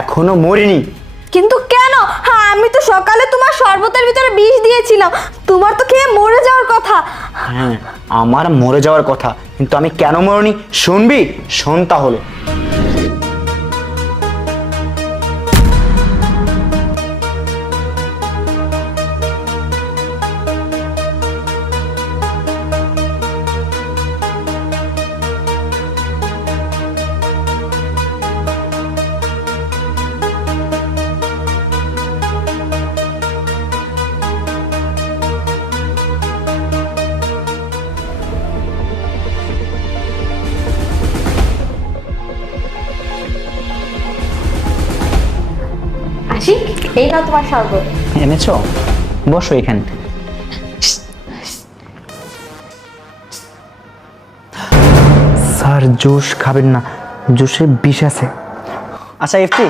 এখনো মরিনি। কিন্তু কেন? হ্যাঁ, আমি তো সকালে তোমার শরবতের ভিতরে বিষ দিয়েছিলাম, তোমার তো খেয়ে মরে যাওয়ার কথা। হ্যাঁ, আমার মরে যাওয়ার কথা, কিন্তু আমি কেন মরিনি শুনবি? শোন তাহলে। আশিক, এই নাও তোমার শরবত। এনেছো? বসো এখানে। স্যার জুস খাবেন না, জুসে বিষ আছে। আচ্ছা ইফতি,